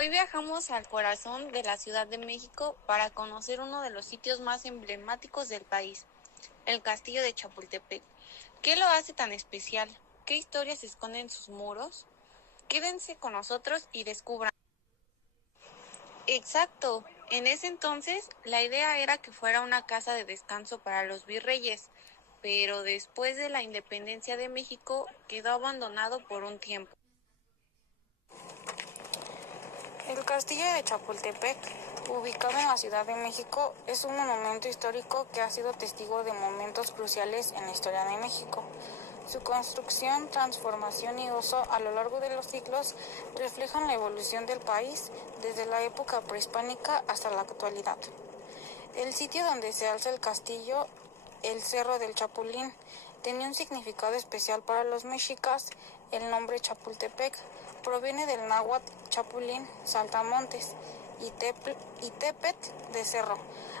Hoy viajamos al corazón de la Ciudad de México para conocer uno de los sitios más emblemáticos del país, el Castillo de Chapultepec. ¿Qué lo hace tan especial? ¿Qué historias se esconden en sus muros? Quédense con nosotros y descubran. Exacto. En ese entonces, la idea era que fuera una casa de descanso para los virreyes, pero después de la independencia de México quedó abandonado por un tiempo. El Castillo de Chapultepec, ubicado en la Ciudad de México, es un monumento histórico que ha sido testigo de momentos cruciales en la historia de México. Su construcción, transformación y uso a lo largo de los siglos reflejan la evolución del país desde la época prehispánica hasta la actualidad. El sitio donde se alza el castillo, el Cerro del Chapulín, tenía un significado especial para los mexicas. El nombre Chapultepec proviene del náhuatl chapulín, saltamontes, y tepetl de cerro,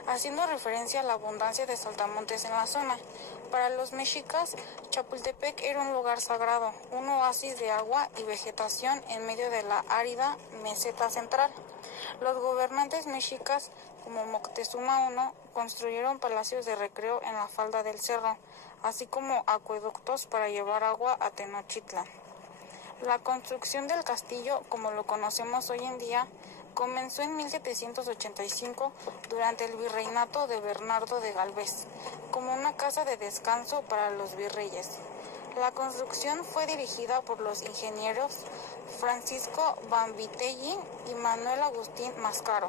haciendo referencia a la abundancia de saltamontes en la zona. Para los mexicas, Chapultepec era un lugar sagrado, un oasis de agua y vegetación en medio de la árida meseta central. Los gobernantes mexicas, como Moctezuma I, construyeron palacios de recreo en la falda del cerro, así como acueductos para llevar agua a Tenochtitlan. La construcción del castillo, como lo conocemos hoy en día, comenzó en 1785 durante el virreinato de Bernardo de Galvez, como una casa de descanso para los virreyes. La construcción fue dirigida por los ingenieros Francisco Vanvitelli y Manuel Agustín Mascaro,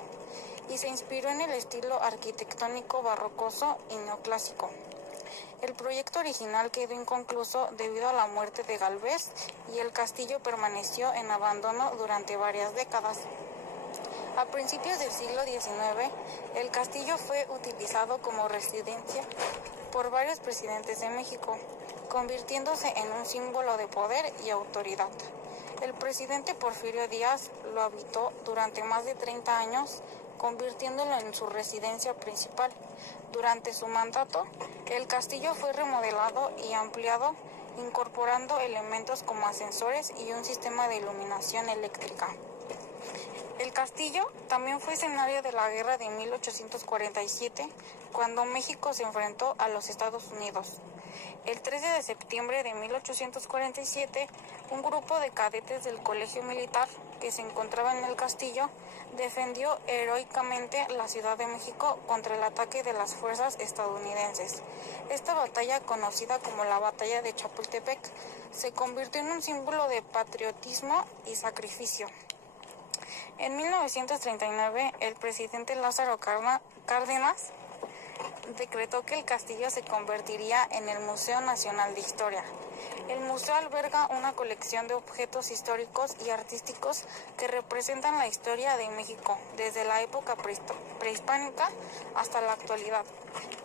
y se inspiró en el estilo arquitectónico barrocoso y neoclásico. El proyecto original quedó inconcluso debido a la muerte de Galvez y el castillo permaneció en abandono durante varias décadas. A principios del siglo XIX, el castillo fue utilizado como residencia por varios presidentes de México, convirtiéndose en un símbolo de poder y autoridad. El presidente Porfirio Díaz lo habitó durante más de 30 años, convirtiéndolo en su residencia principal. Durante su mandato, el castillo fue remodelado y ampliado, incorporando elementos como ascensores y un sistema de iluminación eléctrica. El castillo también fue escenario de la Guerra de 1847, cuando México se enfrentó a los Estados Unidos. El 13 de septiembre de 1847, un grupo de cadetes del Colegio Militar que se encontraba en el castillo defendió heroicamente la Ciudad de México contra el ataque de las fuerzas estadounidenses. Esta batalla, conocida como la Batalla de Chapultepec, se convirtió en un símbolo de patriotismo y sacrificio. En 1939, el presidente Lázaro Cárdenas decretó que el castillo se convertiría en el Museo Nacional de Historia. El museo alberga una colección de objetos históricos y artísticos que representan la historia de México, desde la época prehispánica hasta la actualidad.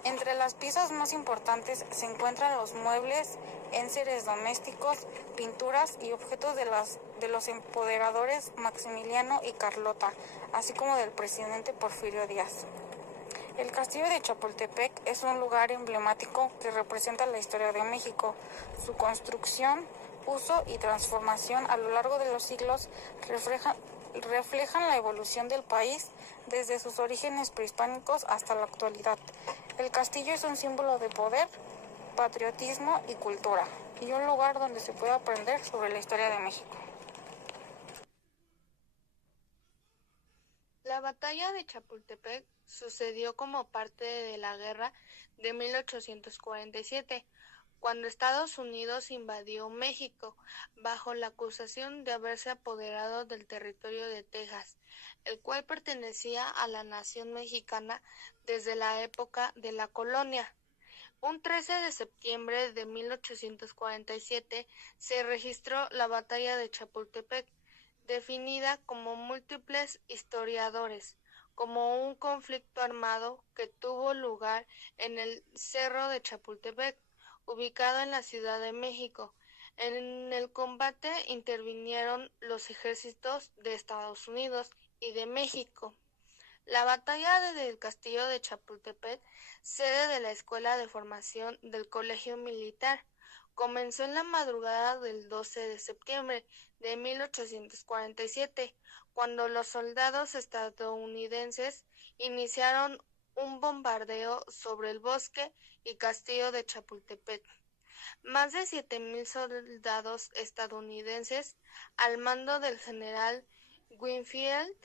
Entre las piezas más importantes se encuentran los muebles, enseres domésticos, pinturas y objetos de los emperadores Maximiliano y Carlota, así como del presidente Porfirio Díaz. El Castillo de Chapultepec es un lugar emblemático que representa la historia de México. Su construcción, uso y transformación a lo largo de los siglos reflejan la evolución del país desde sus orígenes prehispánicos hasta la actualidad. El castillo es un símbolo de poder, patriotismo y cultura, y un lugar donde se puede aprender sobre la historia de México. La batalla de Chapultepec sucedió como parte de la guerra de 1847, cuando Estados Unidos invadió México bajo la acusación de haberse apoderado del territorio de Texas, el cual pertenecía a la nación mexicana desde la época de la colonia. Un 13 de septiembre de 1847 se registró la batalla de Chapultepec, definida como múltiples historiadores como un conflicto armado que tuvo lugar en el Cerro de Chapultepec, ubicado en la Ciudad de México. En el combate intervinieron los ejércitos de Estados Unidos y de México. La batalla del Castillo de Chapultepec, sede de la Escuela de Formación del Colegio Militar, comenzó en la madrugada del 12 de septiembre de 1847, cuando los soldados estadounidenses iniciaron un bombardeo sobre el bosque y castillo de Chapultepec. Más de 7,000 soldados estadounidenses, al mando del general Winfield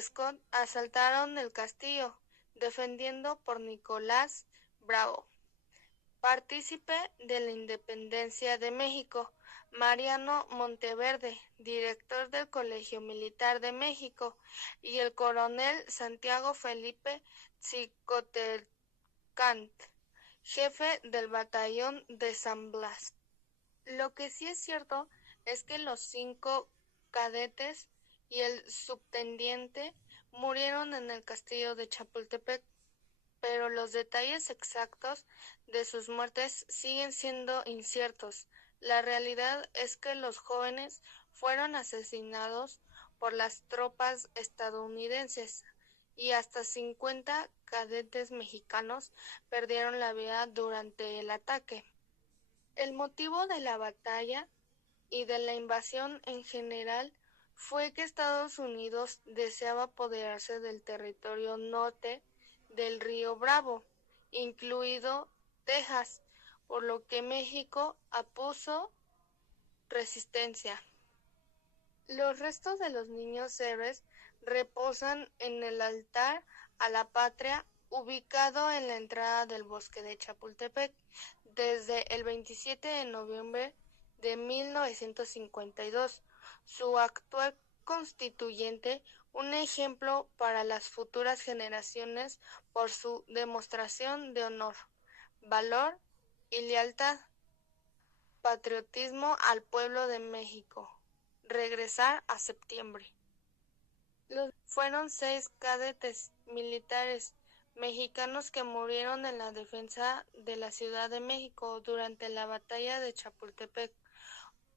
Scott, asaltaron el castillo, defendido por Nicolás Bravo, partícipe de la independencia de México, Mariano Monteverde, director del Colegio Militar de México, y el coronel Santiago Felipe Xicotencatl, jefe del batallón de San Blas. Lo que sí es cierto es que los 5 cadetes y el subteniente murieron en el castillo de Chapultepec, pero los detalles exactos de sus muertes siguen siendo inciertos. La realidad es que los jóvenes fueron asesinados por las tropas estadounidenses y hasta 50 cadetes mexicanos perdieron la vida durante el ataque. El motivo de la batalla y de la invasión en general fue que Estados Unidos deseaba apoderarse del territorio norte del río Bravo, incluido Texas, por lo que México opuso resistencia. Los restos de los niños héroes reposan en el altar a la patria ubicado en la entrada del bosque de Chapultepec desde el 27 de noviembre de 1952, su actual constituyente, un ejemplo para las futuras generaciones por su demostración de honor, valor y lealtad, patriotismo al pueblo de México. Regresar a septiembre. Fueron 6 cadetes militares mexicanos que murieron en la defensa de la Ciudad de México durante la batalla de Chapultepec,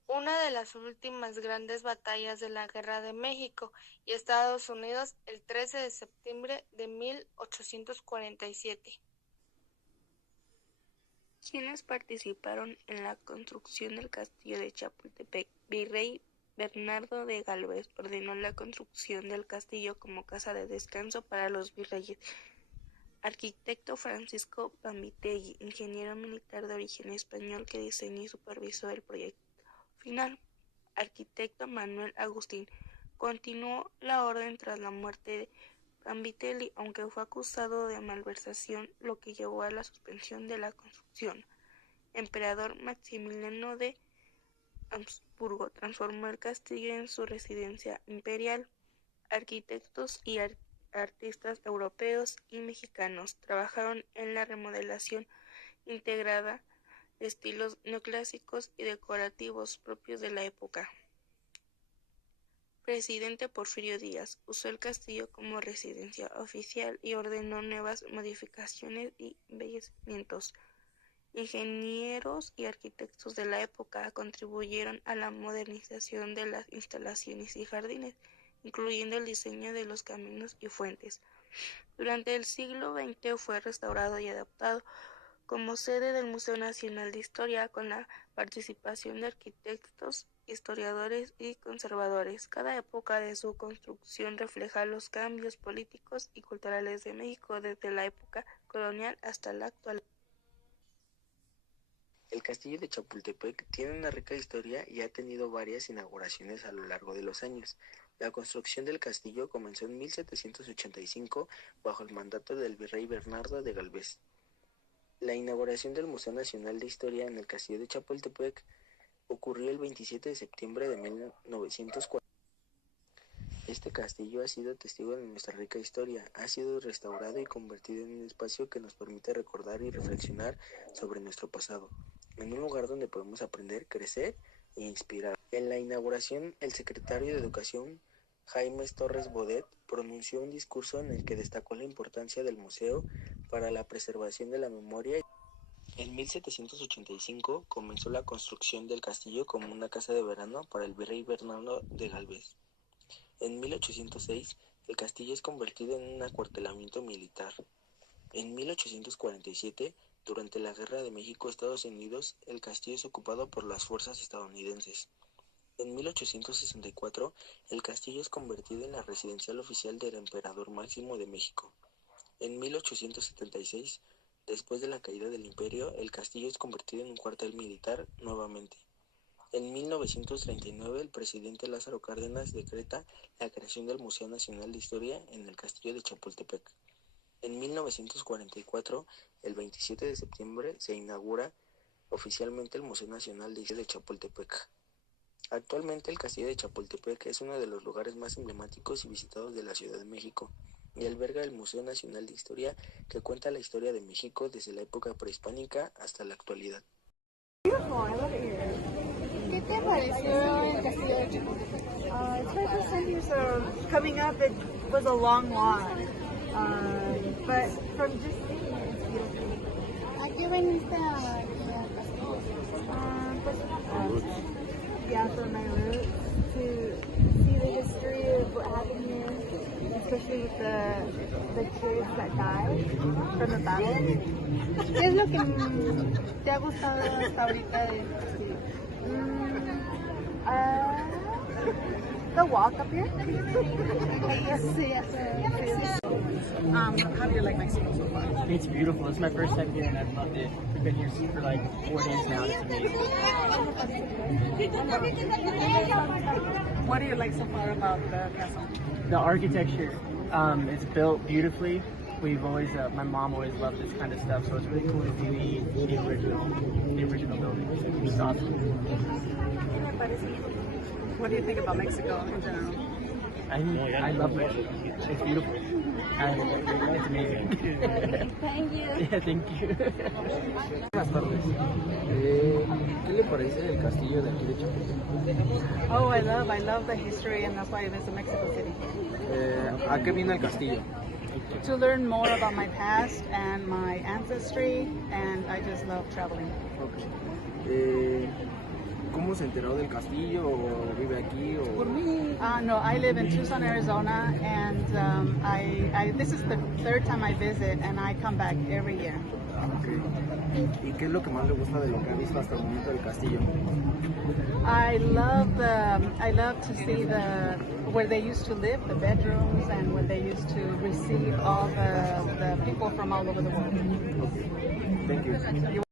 una de las últimas grandes batallas de la Guerra de México y Estados Unidos el 13 de septiembre de 1847. ¿Quiénes participaron en la construcción del castillo de Chapultepec? Virrey Bernardo de Galvez ordenó la construcción del castillo como casa de descanso para los virreyes. Arquitecto Francisco Pambitelli, ingeniero militar de origen español que diseñó y supervisó el proyecto final. Arquitecto Manuel Agustín continuó la orden tras la muerte de Pambitelli, aunque fue acusado de malversación, lo que llevó a la suspensión de la construcción. Emperador Maximiliano de Habsburgo transformó el castillo en su residencia imperial. Arquitectos y artistas europeos y mexicanos trabajaron en la remodelación integrada de estilos neoclásicos y decorativos propios de la época. Presidente Porfirio Díaz usó el castillo como residencia oficial y ordenó nuevas modificaciones y embellecimientos. Ingenieros y arquitectos de la época contribuyeron a la modernización de las instalaciones y jardines, incluyendo el diseño de los caminos y fuentes. Durante el siglo XX fue restaurado y adaptado como sede del Museo Nacional de Historia, con la participación de arquitectos, historiadores y conservadores. Cada época de su construcción refleja los cambios políticos y culturales de México desde la época colonial hasta la actualidad. El castillo de Chapultepec tiene una rica historia y ha tenido varias inauguraciones a lo largo de los años. La construcción del castillo comenzó en 1785 bajo el mandato del virrey Bernardo de Galvez. La inauguración del Museo Nacional de Historia en el castillo de Chapultepec ocurrió el 27 de septiembre de 1940. Este castillo ha sido testigo de nuestra rica historia, ha sido restaurado y convertido en un espacio que nos permite recordar y reflexionar sobre nuestro pasado, en un lugar donde podemos aprender, crecer e inspirar. En la inauguración, el secretario de Educación, Jaime Torres Bodet, pronunció un discurso en el que destacó la importancia del museo para la preservación de la memoria. En 1785 comenzó la construcción del castillo como una casa de verano para el virrey Bernardo de Galvez. En 1806, el castillo es convertido en un acuartelamiento militar. En 1847, durante la Guerra de México-Estados Unidos, el castillo es ocupado por las fuerzas estadounidenses. En 1864, el castillo es convertido en la residencial oficial del emperador Máximo de México. En 1876, después de la caída del imperio, el castillo es convertido en un cuartel militar nuevamente. En 1939, el presidente Lázaro Cárdenas decreta la creación del Museo Nacional de Historia en el castillo de Chapultepec. En 1944, el 27 de septiembre, se inaugura oficialmente el Museo Nacional de Historia de Chapultepec. Actualmente el castillo de Chapultepec es uno de los lugares más emblemáticos y visitados de la Ciudad de México y alberga el Museo Nacional de Historia, que cuenta la historia de México desde la época prehispánica hasta la actualidad. ¿Qué te pareció el castillo de Chapultepec? It's my first time here, so coming up it was a long walk. But from just seeing it, it's beautiful. ¿A qué veniste al castillo? Yeah, from my roots to see the history of what happened here, especially with the kids that died from the battle. ¿Qué es lo que te ha gustado hasta ahorita del castillo? The walk up here. How do you like Mexico so far? It's beautiful. It's my first time here and I've loved it. We've been here for like 4 days now. It's amazing. What do you like so far about the castle? The architecture, it's built beautifully. We've always, my mom always loved this kind of stuff, so it's really cool to see the original building. It's awesome. What do you think about Mexico in general? I love Mexico. It's beautiful. It's amazing. Thank you. Yeah, thank you. Buenas tardes. ¿Qué le parece el castillo de aquí de Chapultepec? Oh, I love the history, and that's why I visit Mexico City. ¿A qué viene el castillo? To learn more about my past and my ancestry, and I just love traveling. Okay. ¿Cómo se enteró del castillo o vive aquí? No, I live in Tucson, Arizona, and this is the third time I visit, and I come back every year. Okay. ¿Y qué es lo que más le gusta de lo que ha visto hasta el momento del castillo? I love to see where they used to live, the bedrooms, and where they used to receive all the people from all over the world. Okay. Thank you.